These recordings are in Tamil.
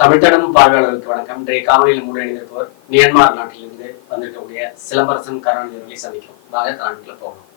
தமிழ்தடம் பார்வையாளர்களுக்கு வணக்கம். இன்றைய காணொலியில் முன்னணிந்திருப்பவர் மியான்மர் நாட்டிலிருந்து வந்திருக்கக்கூடிய சிலம்பரசன் கருணாநிதி சந்திக்கும் வாங்க காணொலிக்குள்ள போகணும்.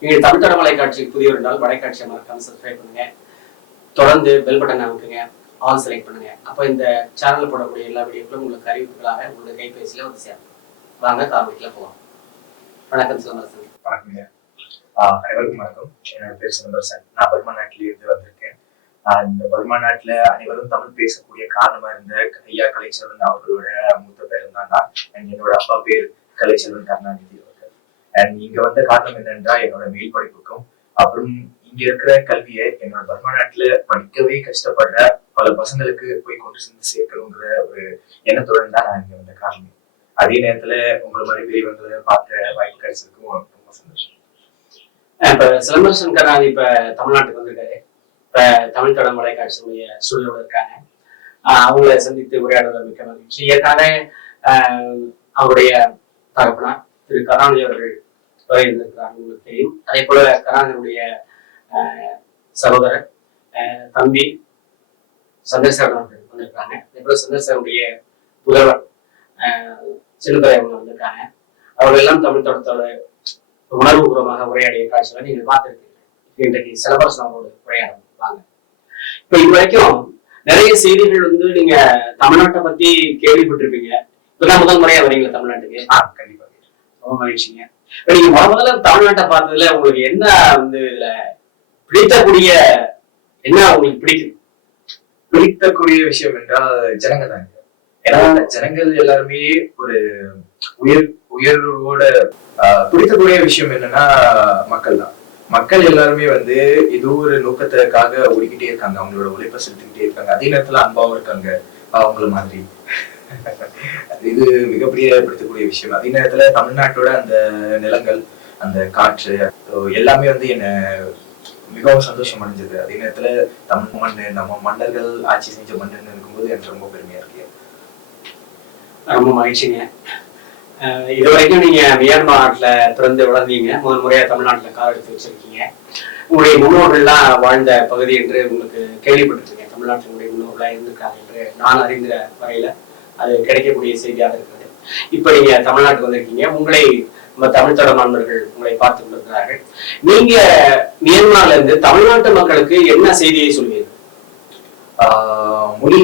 நீங்க தமிழ்தடம் வலைக்காட்சிக்கு புதியவர் என்றால் வலைக்காட்சியை மறக்காம சப்ஸ்கிரைப் பண்ணுங்க, தொடர்ந்து பெல் பட்டன் அமைக்குங்க, ஆல் செலக்ட் பண்ணுங்க. அப்ப இந்த சேனல்ல போடக்கூடிய எல்லா வீடியோக்களும் உங்களுக்கு அறிவிப்புகளாக உங்களுடைய கைபேசியில வந்து சேரும். வாங்க காணொலிக்குள்ள போகலாம். வணக்கம் சிலம்பரசன். வணக்கங்க. அனைவருக்கும் வணக்கம். என்னோட பேர் சிலம்பரசன். நான் பர்மா நாட்டிலிருந்து வந்திருக்கேன். இந்த பர்மா நாட்டுல அனைவரும் தமிழ் பேசக்கூடிய காரணமா இருந்த ஐயா கலைச்செல்வன் அவர்களோட மூத்த பேரும் தான் நான். என்னோட அப்பா பேர் கலைச்செல்வன் கருணாநிதி அவர்கள். அண்ட் இங்க வந்த காரணம் என்னன்றா என்னோட மேல் படிப்புக்கும் அப்புறம் இங்க இருக்கிற கல்வியை என்னோட பர்மா நாட்டுல படிக்கவே கஷ்டப்படுற பல பசங்களுக்கு போய் கொண்டு சென்று சேர்க்கணுங்கிற ஒரு எண்ணத்துடன் தான் நான் இங்க வந்த காரணம். அதே நேரத்துல உங்களை மாதிரி பெரியவங்களை பார்க்க வாய்ப்பு கிடைச்சதுக்கும் ரொம்ப சந்தோஷம். இப்ப சிலம்பரசன் கருணாநிதி இப்ப தமிழ்நாட்டுக்கு வந்திருக்காரு. இப்ப தமிழ்தடம் வலைக்காட்சியுடைய ஸ்டுடியோல இருக்காங்க. அவங்களை சந்தித்து உரையாடுவதில் மிக்க மகிழ்ச்சி. ஏற்கனவே அவருடைய தகப்பனார் திரு கருணாநிதி அவர்கள் வரை இருந்திருக்கிறாங்க, உங்களுக்கு தெரியும். அதே போல கருணாநிதியுடைய சகோதரர் தம்பி சந்திரசேகரன் அவர்கள் வந்திருக்காங்க. அதே போல சந்திரசேகருடைய புதல்வர் சின்னதுரை அவங்க வந்திருக்காங்க. அவர்கள் எல்லாம் தமிழ்தடத்தோட உணர்வுபூர்வமாக உரையாடிய காட்சிகளை நீங்கள் பார்த்திருக்கீங்க. இன்றைக்கு சிலம்பரசன் அவரோட உரையாடணும் வாங்க. இப்ப இது வரைக்கும் நிறைய செய்திகள் வந்து நீங்க தமிழ்நாட்டை பத்தி கேள்விப்பட்டிருப்பீங்க. இப்பதான் முதல் முறையா வரீங்களா தமிழ்நாட்டுக்கு? கண்டிப்பா. ரொம்ப மகிழ்ச்சிங்க. இப்ப நீங்க முதல்ல தமிழ்நாட்டை பார்த்ததுல உங்களுக்கு என்ன வந்து இதுல பிடித்தக்கூடிய என்ன உங்களுக்கு பிடித்தக்கூடிய விஷயம் என்றால் ஜனங்க தாங்க. ஏன்னா ஜனங்கள் எல்லாருமே ஒரு உயர்வோட பிடித்தக்கூடிய விஷயம் என்னன்னா மக்கள் தான். மக்கள் எல்லாருமே வந்து ஏதோ ஒரு நோக்கத்துக்காக ஓடிக்கிட்டே இருக்காங்க, அவங்களோட உழைப்பை செலுத்திக்கிட்டே இருக்காங்க. அதே நேரத்துல அன்பாவும் இருக்காங்க அவங்கள மாதிரி. இது மிகப்பெரிய பிடித்தக்கூடிய விஷயம். அதே நேரத்துல தமிழ்நாட்டோட அந்த நிலங்கள், அந்த காற்று எல்லாமே வந்து என்ன மிகவும் சந்தோஷம் அடைஞ்சது. அதே நேரத்துல தமிழ் மண்ணு, நம்ம மன்னர்கள் ஆட்சி செஞ்ச மண்ணுன்னு இருக்கும்போது எனக்கு ரொம்ப பெருமையா இருக்கு. ரொம்ப மகிழ்ச்சிங்க. இது வரைக்கும் நீங்க மியான்மர் நாட்டுல பிறந்து வளர்ந்தீங்க, முதல் முறையா தமிழ்நாட்டுல கால் எடுத்து வச்சிருக்கீங்க. உங்களுடைய முன்னோர்கள்லாம் வாழ்ந்த பகுதி என்று உங்களுக்கு கேள்விப்பட்டிருக்கீங்க. தமிழ்நாட்டில் உங்களுடைய முன்னோர்களா இருந்திருக்காங்க என்று நான் அறிந்த வரையில அது கிடைக்கக்கூடிய செய்தியாக இருக்கிறது. இப்ப நீங்க தமிழ்நாட்டுக்கு வந்திருக்கீங்க. உங்களை நம்ம தமிழ்தடம் மாணவர்கள் உங்களை பார்த்து கொண்டிருக்கிறார்கள். நீங்க மியான்மர்ல இருந்து தமிழ்நாட்டு மக்களுக்கு என்ன செய்தியை சொல்வீர்கள்? மொழி,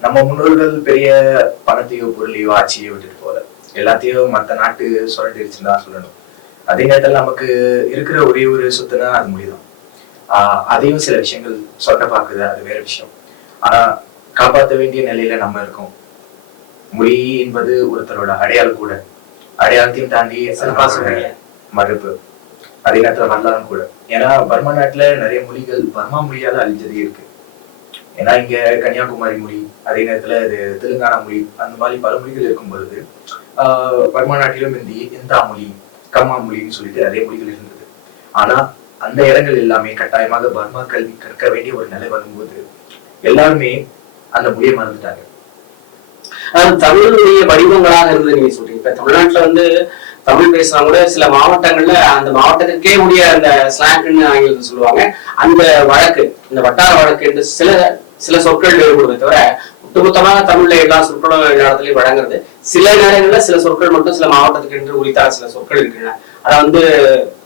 நம்ம முன்னோர்கள் பெரிய பணத்தையோ பொருளையோ ஆட்சியோ விட்டுட்டு போல, எல்லாத்தையும் மற்ற நாட்டு சுரண்டிருச்சுன்னு தான் சொல்லணும். அதே நேரத்தில் நமக்கு இருக்கிற ஒரே ஒரு சொத்துனா அது மொழிதான். அதையும் சில விஷயங்கள் சொல்ல பாக்குது, அது வேற விஷயம். ஆனா காப்பாற்ற வேண்டிய நிலையில நம்ம இருக்கோம். மொழி என்பது ஒருத்தரோட அடையாளம் கூட, அடையாளத்தையும் தாண்டி மறுப்பு, அதே நேரத்துல வரலாறும் கூட. ஏன்னா பர்மா நாட்டுல நிறைய மொழிகள் பர்மா மொழியால அழிஞ்சதே இருக்கு. ஏன்னா இங்க கன்னியாகுமரி மொழி, அதே நேரத்துல இது தெலுங்கானா மொழி, அந்த மாதிரி பல மொழிகள் இருக்கும் பொழுது பர்மா நாட்டிலும் இந்தா மொழி, கம்மா மொழின்னு சொல்லிட்டு அதே மொழிகள் இருந்தது. ஆனா அந்த இடங்கள் எல்லாமே கட்டாயமாக பர்மா கல்வி கற்க வேண்டிய ஒரு நிலை வரும்போது எல்லாருமே அந்த மொழியை மறந்துட்டாங்க. தமிழுடைய வடிவங்களாக இருந்தது நீங்க சொல்றீங்க. இப்ப தமிழ்நாட்டுல வந்து தமிழ் பேசுறவங்க கூட சில மாவட்டங்கள்ல அந்த மாவட்டத்திற்கே உடைய அந்த ஸ்லாங்க்னு ஆங்கிலத்தில் சொல்லுவாங்க. அந்த வழக்கு, இந்த வட்டார வழக்கு என்று சில சொற்கள் வேறுபடுவதை தவிர ஒட்டுமொத்தமாக தமிழ்ல எல்லா சொற்களும் எல்லா இடத்துலயும் வழங்குறது. சில நேரங்கள்ல சில சொற்கள் மட்டும் சில மாவட்டத்துக்கு என்று உரித்தான சில சொற்கள் இருக்கின்றன. அதை வந்து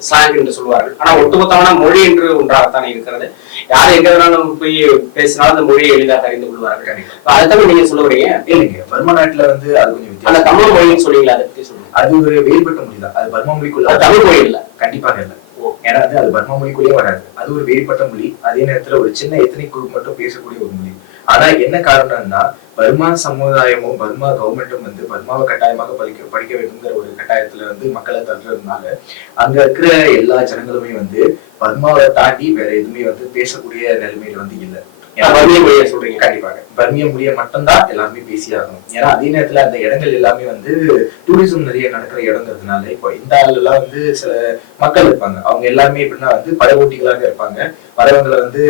ஸ்லாங் என்று சொல்வார்கள். ஆனா ஒட்டுமொத்தமான மொழி என்று ஒன்றாகத்தானே இருக்கிறது. யார் எங்க வேணாலும் போய் பேசினாலும் அந்த மொழியை எளிதாக அறிந்து கொள்வார்கள். அதுதான் நீங்க சொல்ல வரீங்க. இல்லைங்க, பர்மா நாட்டுல வந்து அது கொஞ்சம் அந்த தமிழ் மொழின்னு சொல்றீங்களா? அதை பத்தி சொல்லுங்க. அது ஒரு வேறுபட்ட மொழி தான். அது பர்மா மொழிக்குள்ள, தமிழ் மொழி இல்ல, கண்டிப்பாக இல்லை. ஏன்னா அது பர்மா மொழிக்குள்ளேயே வராது. அது ஒரு வேறுபட்ட மொழி. அதே நேரத்துல ஒரு சின்ன எத்தனிக் குரூப் மட்டும் பேசக்கூடிய ஒரு மொழி. ஆனா என்ன காரணம்னா பர்மா சமுதாயமும் பர்மா கவர்மெண்ட்டும் வந்து பர்மாவை கட்டாயமாக படிக்க வேண்டும்ங்கிற ஒரு கட்டாயத்துல வந்து மக்களை தள்ளுறதுனால அங்க இருக்கிற எல்லா ஜனங்களுமே வந்து பர்மாவை தாண்டி வேற எதுவுமே வந்து பேசக்கூடிய நிலைமையில வந்து இல்லை. பர்மிய மொழியை சொல்றீங்க? கண்டிப்பாக பர்மிய மொழியை மட்டும்தான் எல்லாருமே பேசியாகணும். ஏன்னா அதே நேரத்துல அந்த இடங்கள் எல்லாமே வந்து டூரிசம் நிறைய நடக்கிற இடங்கிறதுனால இப்போ இந்த எல்லாம் வந்து சில மக்கள் இருப்பாங்க. அவங்க எல்லாருமே எப்படின்னா வந்து படகோட்டிகளாக இருப்பாங்க. வரவங்களை வந்து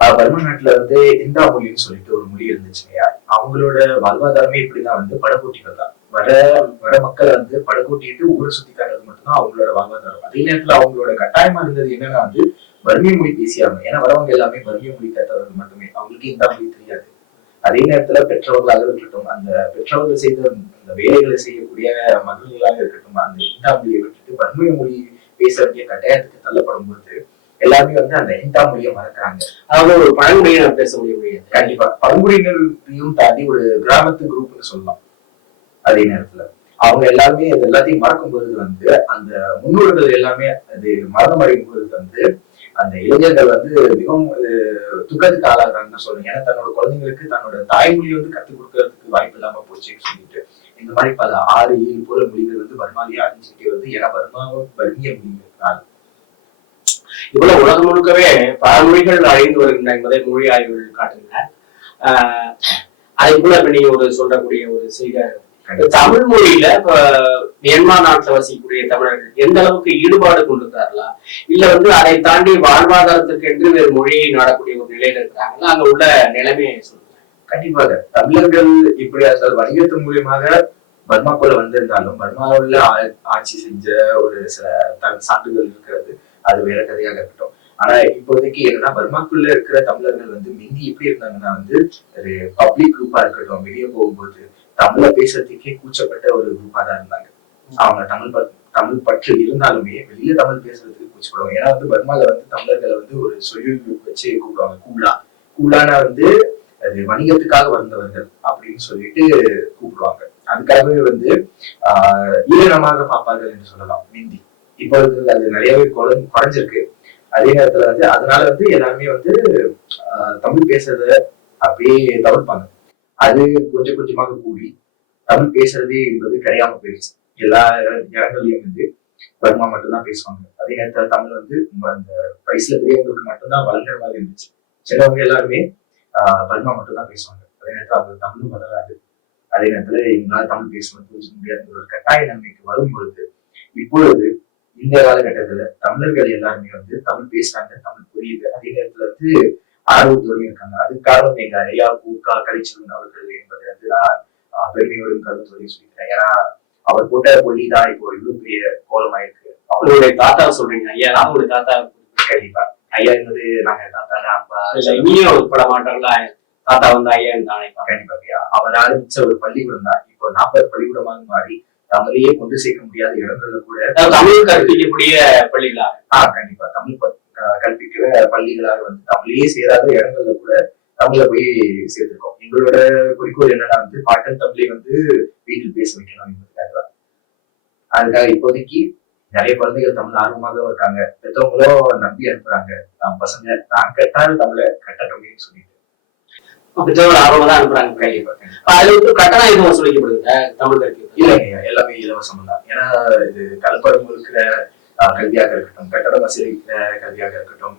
பர்மா நாட்டுல வந்து இந்தா மொழின்னு சொல்லிட்டு ஒரு மொழி இருந்துச்சு இல்லையா, அவங்களோட வாழ்வாதாரமே இப்படிதான் வந்து படகோட்டிகள் தான். வர மக்களை வந்து படகோட்டிட்டு ஊரை சுத்தி காட்டுறது மட்டும்தான் அவங்களோட வாழ்வாதாரம். அதே நேரத்துல அவங்களோட கட்டாயமா இருந்தது என்னன்னா வந்து பர்மிய மொழி பேசியாகணும். ஏன்னா வரவங்க எல்லாமே பர்மிய மொழி கற்றவர்கள் மட்டுமே, அவங்களுக்கு இந்த மொழி தெரியாது. அதே நேரத்துல பெற்றோர்களாக இருக்கட்டும், அந்த பெற்றோர்கள் செய்த அந்த வேலைகளை செய்யக்கூடிய மகள்களாக இருக்கட்டும், அந்த இரண்டாம் மொழியை விட்டுட்டு வன்மைய மொழி பேச வேண்டிய கட்டாயத்துக்கு தள்ளப்படும் போது எல்லாருமே வந்து அந்த இரண்டாம் மொழியை மறக்கிறாங்க. அதாவது ஒரு பழங்குடியினர் பேச முடியும். கண்டிப்பா பழங்குடியினரையும் தாண்டி ஒரு கிராமத்து குரூப்னு சொல்லலாம். அதே நேரத்துல அவங்க எல்லாருமே அது எல்லாத்தையும் மறக்கும் பொழுது வந்து அந்த முன்னோர்கள் எல்லாமே அது மரணம் அடையும் பொழுது வந்து அந்த இளைஞர்கள் வந்து மிகவும் துக்கத்துக்கு ஆளாகிறாங்கன்னு சொல்றேன். ஏன்னா தன்னோட குழந்தைங்களுக்கு தன்னோட தாய்மொழி வந்து கத்துக் கொடுக்கறதுக்கு வாய்ப்பு இல்லாம போச்சுன்னு சொல்லிட்டு இந்த மாதிரி பல 6-7 போல மொழிகள் வந்து பர்மாலேயே அழிஞ்சுக்கிட்டே வந்து ஏன்னா வறுமைய மொழிகள் இவ்வளவு உலகம் முழுக்கவே பல மொழிகள் அழிந்து வருகின்றன என்பதை மொழி ஆய்வுகள் காட்டுகின்றன. அதை கூட இப்ப நீங்க ஒரு சொல்லக்கூடிய ஒரு செய்தி தமிழ் மொழியில இப்ப மியான்மர் நாட்டுல வசிக்கக்கூடிய தமிழர்கள் எந்த அளவுக்கு ஈடுபாடு கொண்டிருக்காங்களா, இல்ல வந்து அதை தாண்டி வாழ்வாதாரத்துக்கு என்று வேறு மொழியை நாடக்கூடிய ஒரு நிலையில இருக்கிறாங்களா, அங்க உள்ள நிலைமையை சொல்லுங்க. கண்டிப்பாக தமிழர்கள் இப்படி வணிகத்தின் மூலியமாக பர்மாக்குள்ள வந்திருந்தாலும் பர்மாவுல ஆட்சி செஞ்ச ஒரு சில சான்றுகள் இருக்கிறது, அது வேற கதையாக இருக்கட்டும். ஆனா இப்போதைக்கு என்னன்னா பர்மாக்குள்ள இருக்கிற தமிழர்கள் வந்து மிந்தி எப்படி இருந்தாங்கன்னா வந்து ஒரு பப்ளிக் குரூப்பா இருக்கட்டும், வெளியே போகும்போது தமிழ பேசுறதுக்கே கூச்சப்பட்ட ஒரு குரூப்பா தான் இருந்தாங்க. அவங்க தமிழ் பற்று இருந்தாலுமே வெளியே தமிழ் பேசுறதுக்கு கூச்சப்படுவாங்க. ஏன்னா வந்து பர்மால வந்து தமிழர்களை வந்து ஒரு சொல் வச்சு கூப்பிடுவாங்க. கூலானா வந்து அது வணிகத்துக்காக வந்தவர்கள் அப்படின்னு சொல்லிட்டு கூப்பிடுவாங்க. அதுக்காகவே வந்து ஈரணமாக பார்ப்பார்கள் என்று சொல்லலாம் மிந்தி. இப்போ அது நிறையவே குறைஞ்சிருக்கு. அதே நேரத்துல வந்து அதனால வந்து எல்லாருமே வந்து தமிழ் பேசுறத அப்படியே தவிர்ப்பாங்க. அது கொஞ்சம் கொஞ்சமாக கூடி தமிழ் பேசுறதே என்பது கிடையாம போயிடுச்சு. எல்லா இடங்கள்லயும் வந்து பர்மா மட்டும்தான் பேசுவாங்க. அதே நேரத்துல தமிழ் வந்து அந்த வயசுல பெரியவங்களுக்கு மட்டும்தான் வளர்கிற மாதிரி இருந்துச்சு. சிலவங்க எல்லாருமே பர்மா மட்டும்தான் பேசுவாங்க. அதே நேரத்துல அவங்க தமிழும் வளராது. அதே நேரத்துல இவங்களால தமிழ் பேசணும் புரிஞ்சுக்க முடியாத ஒரு கட்டாய நன்மைக்கு வரும் பொழுது இப்பொழுது இந்த காலகட்டத்துல தமிழர்கள் எல்லாருமே வந்து தமிழ் பேசுறாங்க, தமிழ் புரியுது. அதே நேரத்துல வந்து ஆர்வத்தோடு இருக்காங்க. அதுக்கு காரணம் எங்க ஐயா பூக்கா கலைச்செல்வன் அவர்கள் என்பது வந்து நான் பெருமையோடும் கருத்தோடையும் சொல்லிக்கிறேன். ஏன்னா அவர் போட்ட கொல்லிதான் இப்போ இவ்வளவு பெரிய கோலமாயிருக்கு. அவருடைய தாத்தா சொல்றீங்க ஐயா? அவருடைய தாத்தா கண்டிப்பா ஐயா என்பது நாங்க தாத்தா அப்பா இனியும் உட்பட மாட்டாங்களா? தாத்தா வந்து ஐயா தானே. கண்டிப்பா ஐயா அவர் ஆரம்பிச்ச ஒரு பள்ளிக்கூடம் தான் இப்போ 40 பள்ளிக்கூடமாக மாறி தமிழையே கொண்டு சேர்க்க முடியாத இடங்கள்ல கூட தமிழ் கற்பிக்கக்கூடிய பள்ளிகளா? கண்டிப்பா தமிழ் கற்பிக்கிற பள்ளிகளாக வந்து தமிழையே சேராத இடங்கள்ல கூட தமிழ போய் சேர்த்திருக்கோம். எங்களோட குறிக்கோள் என்னன்னா வந்து பாட்டன் தமிழை வந்து வீட்டில் பேச வைக்கணும் என்பதுக்காக. அதுக்காக இப்போதைக்கு நிறைய குழந்தைகள் தமிழ் ஆர்வமாக இருக்காங்க. பெற்றவங்களும் நம்பி அனுப்புறாங்க. பசங்க நான் கட்டாத தமிழை கட்டட்டும் அப்படின்னு சொல்லிட்டு பெற்றவர்கள் ஆர்வமா தான் அனுப்புறாங்க. கண்டிப்பா அது வந்து கட்டணம் எதுவும் வசூலிக்கப்படுது தமிழ் கல்வி? இல்லைங்க, எல்லாமே இலவசம் தான். ஏன்னா இது கலப்படம் இருக்கிற கல்வியாக இருக்கட்டும், கட்டணம் வசூலிக்கிற கல்வியாக இருக்கட்டும்,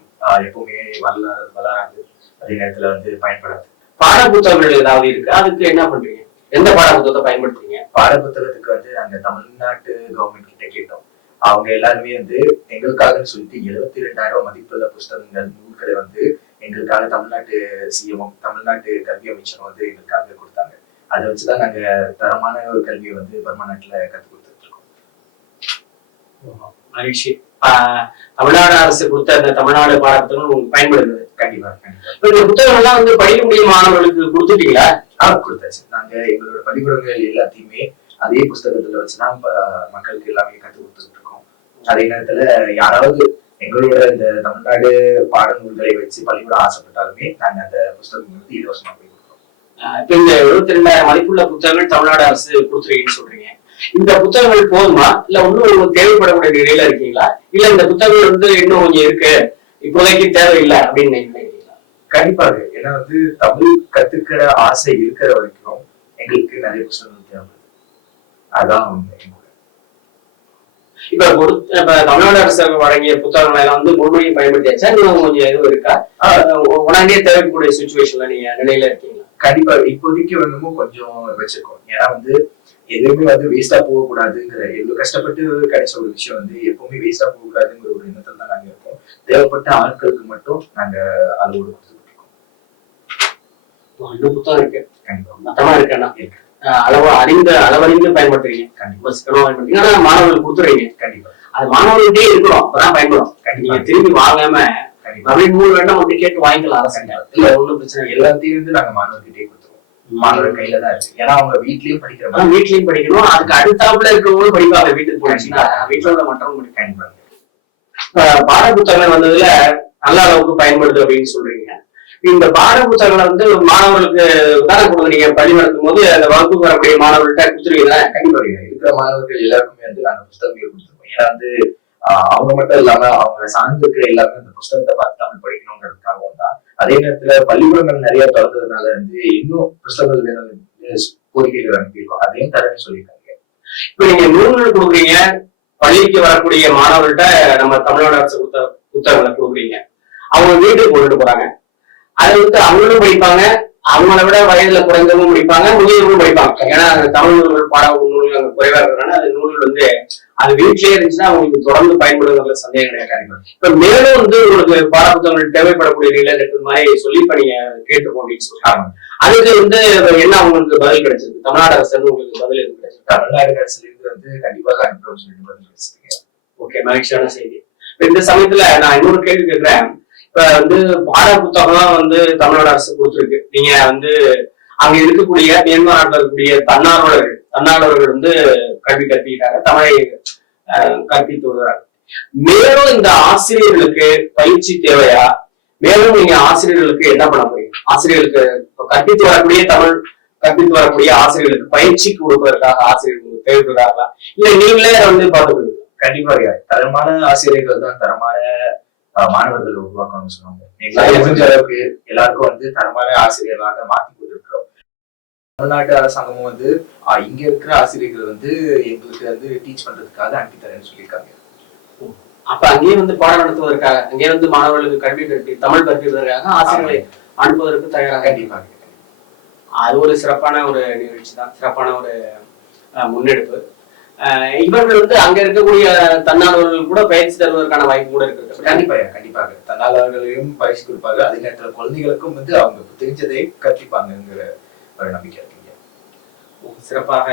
எப்பவுமே வளராது. அதே நேரத்துல வந்து பயன்படாது. பாட புத்தகங்கள் ஏதாவது இருக்கு, அதுக்கு என்ன பண்றீங்க? எந்த பாட புத்தகத்தை பயன்படுத்துறீங்க? பாட புத்தகத்துக்கு வந்து நாங்க தமிழ்நாட்டு கவர்மெண்ட் கிட்ட கேட்டோம். அவங்க எல்லாருமே வந்து எங்களுக்காக சொல்லிட்டு 72,000 மதிப்புள்ள புஸ்தகங்கள் நூல்களை வந்து எங்களுக்காக தமிழ்நாட்டு சிஎம் தமிழ்நாட்டு கல்வி அமைச்சரும் வந்து எங்களுக்காக கொடுத்தாங்க. அதை வச்சுதான் நாங்க தரமான ஒரு கல்வியை வந்து பர்மா நாட்டுல கற்றுக் கொடுத்துட்டு இருக்கோம். மகிழ்ச்சி. தமிழ்நாடு அரசு கொடுத்த அந்த தமிழ்நாடு பாடப்புத்தகம் உங்களுக்கு பயன்படுது? கண்டிப்பா. இந்த புத்தகம் எல்லாம் வந்து படிக்கக்கூடிய மாணவர்களுக்கு கொடுத்துட்டீங்களா? கொடுத்தாச்சு. நாங்க எங்களோட பள்ளிக்கூடங்கள் எல்லாத்தையுமே அதே புஸ்தகத்துல வச்சுதான் மக்களுக்கு எல்லாமே கற்றுக் கொடுத்துட்டு இருக்கோம். அதே நேரத்துல யாராவது எங்களோட இந்த தமிழ்நாடு பாடநூல்களை வச்சு பள்ளிக்கூடம் ஆசைப்பட்டாலுமே நாங்க அந்த புத்தகம் வந்து இலவசமா போய் கொடுக்குறோம். இப்ப இந்த 72,000 மதிப்புள்ள புத்தகங்கள் தமிழ்நாடு அரசு கொடுத்துருக்கீங்கன்னு சொல்றீங்க. இந்த புத்தகங்கள் போதுமா, இல்ல இன்னும் தேவைப்படக்கூடிய நிலையில இருக்கீங்களா, இல்ல இந்த புத்தகங்கள் வந்து இன்னும் கொஞ்சம் இருக்கு இப்போதைக்கு தேவையில்லை அப்படின்னு நினைக்கிறீங்களா? கண்டிப்பாக. ஏன்னா வந்து தமிழ் கத்துக்கிற ஆசை இருக்கிற வரைக்கும் எங்களுக்கு நிறைய புத்தகங்கள் தேவைப்படுது. அதான் இப்ப தமிழ்நாடு அரசு வழங்கிய புத்தகங்களை எல்லாம் வந்து முழுமையை பயன்படுத்தியாச்சா, இன்னும் கொஞ்சம் எதுவும் இருக்கா? உடனே தேவைக்கூடிய சுச்சுவேஷன்ல நீங்க நிலையில இருக்கீங்களா? கண்டிப்பா இப்போதைக்கு வந்து கொஞ்சம் வச்சிருக்கோம். ஏன்னா வந்து எதுவுமே வந்து வேஸ்டா போகக்கூடாதுங்கிற எவ்வளவு கஷ்டப்பட்டு கிடைச்ச ஒரு விஷயம் வந்து எப்பவுமே வேஸ்டா போகக்கூடாதுங்கிற ஒரு எண்ணத்துல தான் நாங்க இருக்கோம். தேவைப்பட்ட ஆட்களுக்கு மட்டும் நாங்க அளவோடு கொடுத்துட்டு இருக்கோம். இன்னும் புத்தகம் இருக்கு? கண்டிப்பா மொத்தமா இருக்கா? இருக்கு. அளவறிந்து பயன்படுத்துறீங்க. கண்டிப்பா சிக்கனமா பயன்படுத்துறீங்க. ஆனா மாணவர்கள் கொடுத்துறீங்க. கண்டிப்பா அது மாணவர்கள்ட்டே இருக்கணும், அப்பதான் பயன்படும். நீங்க திரும்பி வாங்காம நூல் வேண்டாம் அப்படி கேட்டு வாங்கிக்கலாம் அரசாங்க. இல்ல ஒண்ணும் பிரச்சனை இல்லை. எல்லாத்தையும் வந்து நாங்க மாணவர்கிட்டே கொடுத்துருவோம். மாணவர் கையில தான் இருக்கு. ஏன்னா அவங்க வீட்லயும் படிக்கிற ஆனா வீட்லயும் படிக்கணும், அதுக்கு அடுத்தாப்புல இருக்கிறவங்களும் படிப்பாங்க. வீட்டுக்கு போச்சுன்னா வீட்டுல உள்ள மற்றவங்க படிப்பாங்க. பாட புத்தகங்கள் வந்ததுல நல்ல அளவுக்கு பயன்படுது அப்படின்னு சொல்றீங்க. இந்த பாட புத்தகங்களை வந்து மாணவர்களுக்கு உதாரணம் கொடுக்குறீங்க. பள்ளி நடத்தும் போது அந்த வகுப்புக்கு வரக்கூடிய மாணவர்கள்ட்ட கொடுத்துருவீங்க. கண்டிப்பா இருக்கிற மாணவர்கள் எல்லாருக்குமே வந்து நாங்க புத்தகங்கள் கொடுத்துருவோம். ஏன்னா வந்து அவங்க மட்டும் இல்லாம அவங்க சார்ந்து இருக்கிற எல்லாருமே அந்த புத்தகத்தை பார்த்து தமிழ் படிக்கணுங்கிறதுக்காகவும் தான். அதே நேரத்துல பள்ளிக்கூடங்கள் நிறைய திறந்ததுனால வந்து இன்னும் புத்தகங்கள் வேணும் கோரிக்கைகள் அனுப்பியிருக்கோம். அதையும் தரேன்னு சொல்லியிருக்காங்க. இப்ப நீங்க நூல்கள் கொடுக்குறீங்க, பள்ளிக்கு வரக்கூடிய மாணவர்கள்ட்ட நம்ம தமிழ்நாடு அரசு புத்தகங்களை கொடுக்குறீங்க, அவங்க வீட்டுக்கு கொண்டுட்டு போறாங்க. அதை வந்து அவங்களும் படிப்பாங்க, அவங்கள விட வயதுல குறைந்தவங்களும் படிப்பாங்க, முதியவர்களும் படிப்பாங்க. ஏன்னா அந்த தமிழ் நூல்கள் பாட நூல்கள் அங்க குறைவா இருக்கிறதுனால அந்த நூல்கள் வந்து அது வீட்லயே இருந்துச்சுன்னா அவங்களுக்கு தொடர்ந்து பயன்படுவதில் சந்தேகம் கிடையாது. இப்ப மேலும் வந்து உங்களுக்கு பாட புத்தகங்கள் தேவைப்படக்கூடிய நிலையங்கள் மாதிரி சொல்லி இப்ப நீங்க கேட்டுப்போம் அப்படின்னு சொல்றாங்க. அதுக்கு வந்து என்ன உங்களுக்கு பதில் கிடைச்சிருக்கு? தமிழ்நாடு அரசு உங்களுக்கு பதில் எதுவும் கிடைச்சிருக்கு? தமிழ்நாடு அரசுல இருந்து வந்து கண்டிப்பாக அனுப்புறோம்னு சொல்லிட்டு பதில் கிடைச்சிருக்கு. ஓகே, மகிழ்ச்சியான செய்தி. இந்த சமயத்துல நான் இன்னொரு கேள்வி கேட்கிறேன். இப்ப வந்து பாட புத்தகம் வந்து தமிழ்நாடு அரசு கொடுத்துருக்கு. நீங்க வந்து அங்க இருக்கக்கூடிய மியான்மர் நாட்டில் இருக்கக்கூடிய தன்னார்வலர்கள் வந்து கல்வி கற்பிக்கிறாங்க, தமிழை கற்பித்து வருகிறாங்க. மேலும் இந்த ஆசிரியர்களுக்கு பயிற்சி தேவையா? மேலும் நீங்க ஆசிரியர்களுக்கு என்ன பண்ண முடியும்? ஆசிரியர்களுக்கு கற்பித்து வரக்கூடிய கற்பித்து வரக்கூடிய ஆசிரியர்களுக்கு பயிற்சி கொடுப்பதற்காக ஆசிரியர்களுக்கு தேவைப்படுறாங்களா, இல்ல நீங்களே வந்து பார்த்துக்கணும்? கண்டிப்பாக தரமான ஆசிரியர்கள் தான் தரமான மாணவர்கள் உருவாக்கணும்னு சொன்னாங்க. முடிஞ்ச அளவுக்கு எல்லாருக்கும் வந்து தரமான ஆசிரியர்களாக மாற்றி கொடுத்துருக்கிறோம். தமிழ்நாட்டு அரசாங்கமும் வந்து இங்க இருக்கிற ஆசிரியர்கள் வந்து எங்களுக்கு வந்து டீச் பண்றதுக்காக அனுப்பி தரேன்னு சொல்லியிருக்காங்க. அப்ப அங்கேயே வந்து பாடம் நடத்துவதற்காக, அங்கேயே வந்து மாணவர்களுக்கு தமிழ் கற்பிப்பதற்காக ஆசிரியர்களை அனுப்புவதற்கு தயாராக. கண்டிப்பாக அது ஒரு சிறப்பான ஒரு நிகழ்ச்சி தான், சிறப்பான ஒரு முன்னெடுப்பு. இவர்கள் வந்து அங்க இருக்கக்கூடிய தன்னார்வலர்கள் கூட பயிற்சி தருவதற்கான வாய்ப்பு கூட இருக்கு. கண்டிப்பாக தன்னார்வலர்களையும் பயிற்சி கொடுப்பாங்க. அதே நேரத்துல குழந்தைகளுக்கும் வந்து அவங்க தெரிஞ்சதை கற்பிப்பாங்கிற ஒரு நம்பிக்கை இருக்குங்க. சிறப்பாக